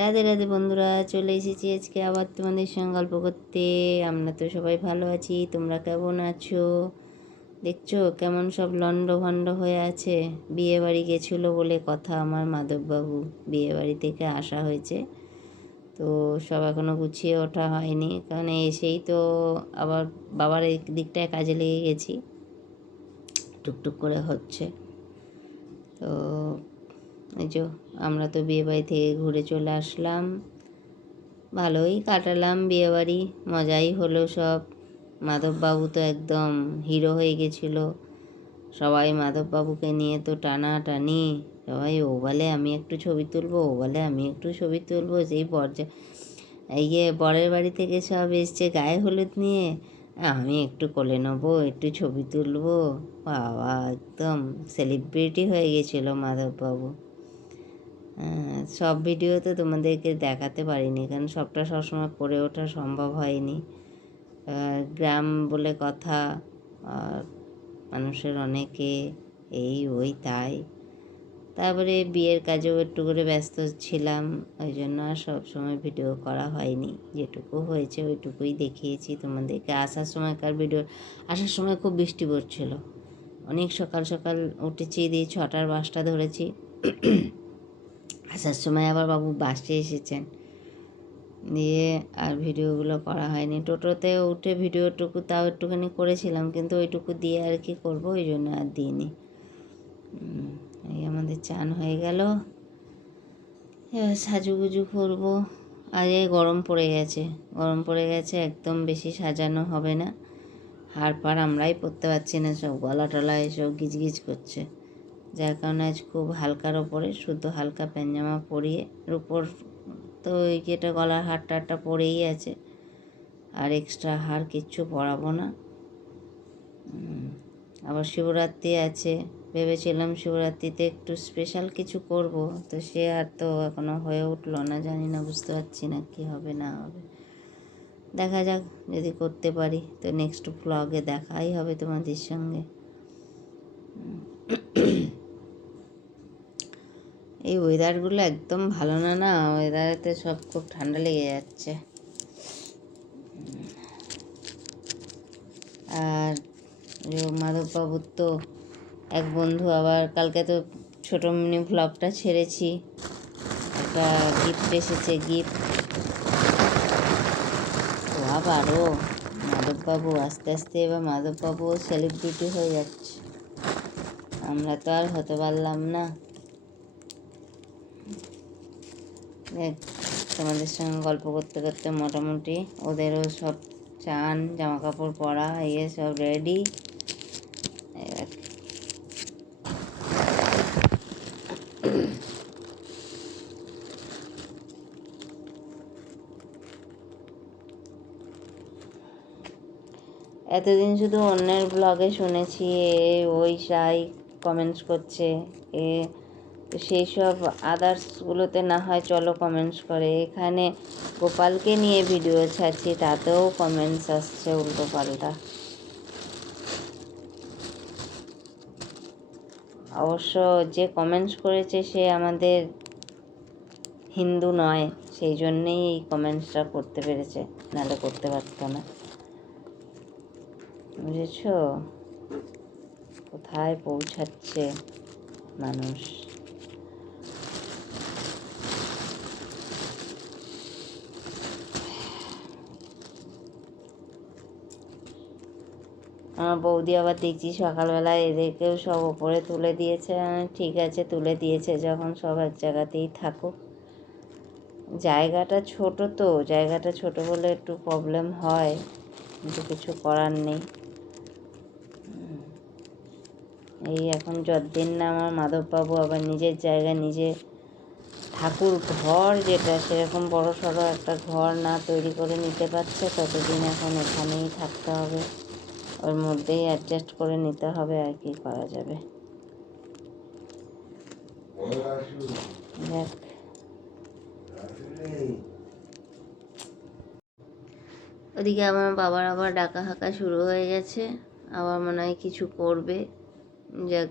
রাধে রাধে বন্ধুরা, চলে এসেছি আজকে আবার তোমাদের সঙ্গে গল্প করতে। আমরা তো সবাই ভালো আছি, তোমরা কেমন আছো? দেখছো কেমন সব লন্ড ভন্ড হয়ে আছে। বিয়ে বাড়ি গেছিলো বলে কথা, আমার মাধববাবু বিয়ে বাড়ি থেকে আসা হয়েছে, তো সব এখনও গুছিয়ে ওঠা হয়নি, কারণ এসেই তো আবার বাবার এই দিকটায় কাজে লেগে গেছি, টুকটুক করে হচ্ছে। তো এই যে আমরা তো বিয়েবাড়ি থেকে ঘুরে চলে আসলাম, ভালোই কাটালাম বিয়েবাড়ি, মজাই হলো সব। মাধববাবু তো একদম হিরো হয়ে গেছিল, সবাই মাধববাবুকে নিয়ে তো টানাটানি, সবাই ও বলে আমি একটু ছবি তুলবো, ও বলে আমি একটু ছবি তুলবো। সেই বরের বাড়ি থেকে সব এসছে গায়ে হলুদ নিয়ে, আমি একটু কোলে নেবো, একটু ছবি তুলবো। বাবা, একদম সেলিব্রিটি হয়ে গেছিলো মাধববাবু। সব ভিডিও তো তোমাদেরকে দেখাতে পারিনি, কারণ সবটা সবসময় করে ওঠা সম্ভব হয়নি। গ্রাম বলে কথা, আর মানুষের অনেকে এই ওই তাই, তারপরে বিয়ের কাজেও একটু করে ব্যস্ত ছিলাম, ওই জন্য আর সবসময় ভিডিও করা হয়নি। যেটুকু হয়েছে ওইটুকুই দেখিয়েছি তোমাদেরকে। আসার সময় খুব বৃষ্টি পড়ছিল, অনেক সকাল সকাল উঠেছি, দিয়ে 6টার বাসটা ধরেছি। আসার সময় আবার বাবু বাসে এসেছেন, দিয়ে আর ভিডিওগুলো করা হয়নি। টোটোতে উঠে ভিডিওটুকু তাও একটুখানি করেছিলাম, কিন্তু ওইটুকু দিয়ে আর কি করবো, ওই জন্য আর দিইনি। এই আমাদের চান হয়ে গেল, এবার সাজুগুজু করবো। আর গরম পড়ে গেছে, একদম বেশি সাজানো হবে না। হাড় পাড় আমরাই পরতে পারছি না, সব গলা টলা এসব গিজগিজ করছে, যার কারণে আজ খুব হালকার ওপরে শুদ্ধ হালকা প্যান্জামা পরিয়ে, উপর তো ওই যেটা গলার হারটা পরেই আছে, আর এক্সট্রা হার কিচ্ছু পরাবো না। আবার শিবরাত্রি আছে, ভেবেছিলাম শিবরাত্রিতে একটু স্পেশাল কিছু করব, তো সে আর তো এখনও হয়ে উঠলো না, জানি না, বুঝতে পারছি না কী হবে না হবে। দেখা যাক, যদি করতে পারি তো নেক্সট ব্লগে দেখাই হবে তোমাদের সঙ্গে। এই ওয়েদারগুলো একদম ভালো না, ওয়েদারেতে সব খুব ঠান্ডা লেগে যাচ্ছে। আর মাধববাবুর তো এক বন্ধু আবার, কালকে তো ছোটো মিনি ভ্লগটা ছেড়েছি, একটা গিফট এসেছে, গিফট। তো আবারও মাধববাবু আস্তে আস্তে, এবার মাধববাবুও সেলিব্রিটি হয়ে যাচ্ছে, আমরা তো আর হতে পারলাম না। তোমাদের সঙ্গে গল্প করতে করতে মোটামুটি ওদেরও সব চান, জামা কাপড় পরা, সব রেডি। এতদিন শুধু অন্যের ব্লগে শুনেছি ওই সাই কমেন্টস করছে, তো সেই সব আদার্সগুলোতে না হয় চলো কমেন্টস করে, এখানে গোপালকে নিয়ে ভিডিও ছাড়ছি, তাতেও কমেন্টস আসছে উল্টো পাল্টা। অবশ্য যে কমেন্টস করেছে সে আমাদের হিন্দু নয়, সেই জন্যেই এই কমেন্টসটা করতে পেরেছে, নাহলে করতে পারতো না, বুঝেছ কোথায় পৌঁছাচ্ছে মানুষ। আমার বৌদি আবার দেখছি সকালবেলা এদেরকেও সব ওপরে তুলে দিয়েছে, ঠিক আছে, তুলে দিয়েছে যখন সব এক জায়গাতেই থাকুক। জায়গাটা ছোট বলে একটু প্রবলেম হয়, কিন্তু কিছু করার নেই। এই এখন যতদিন না আমার মাধববাবু আবার নিজের জায়গায় নিজে ঠাকুর ঘর, যেটা সেরকম বড় সড়ো একটা ঘর না তৈরি করে নিতে পারছে, ততদিন এখন এখানেই থাকতে হবে, ওর মধ্যেই অ্যাডজাস্ট করে নিতে হবে, আর কি করা যাবে। দেখ, ওদিকে আমার বাবার আবার ডাকা হাঁকা শুরু হয়ে গেছে, আবার মনে হয় কিছু করবে, যা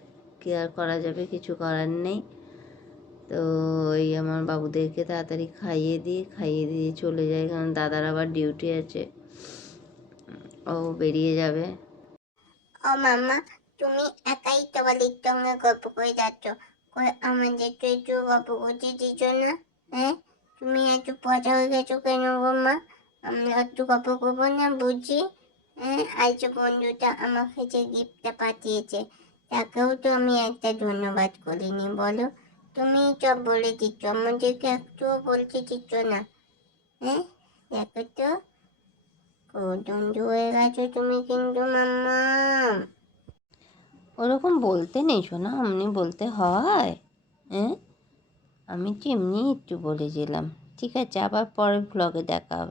কি আর করা যাবে, কিছু করার নেই। তো ওই আমার বাবুদেরকে তাড়াতাড়ি খাইয়ে দিয়ে চলে যায়, কারণ দাদার আবার ডিউটি আছে, ও বেরিয়ে যাবে। ও মাম্মা, তুমি একাই তো বাড়ির সঙ্গে গল্প করে যাচ্ছ, আমাদের তো একটু গল্প করতে দিচ্ছ না? হ্যাঁ, তুমি একটু পচা হয়ে গেছো কেন গো মা? আমরা একটু গল্প করবো না বুঝি? হ্যাঁ, আজ বন্ধুটা আমাকে যে গিফটটা পাঠিয়েছে, তাকেও তো আমি একটা ধন্যবাদ করিনি, বলো? তুমি সব বলে দিচ্ছ, আমাদেরকে একটুও বলতে দিচ্ছ না। হ্যাঁ, দেখো তো, বন্ধু হয়ে গেছো তুমি কিন্তু মাম্মা। ওরকম বলতে নেই শোনা, এমনি বলতে হয়। হ্যাঁ, আমি তো এমনি একটু বলেছিলাম। ঠিক আছে, আবার পরের ব্লগে দেখা হবে।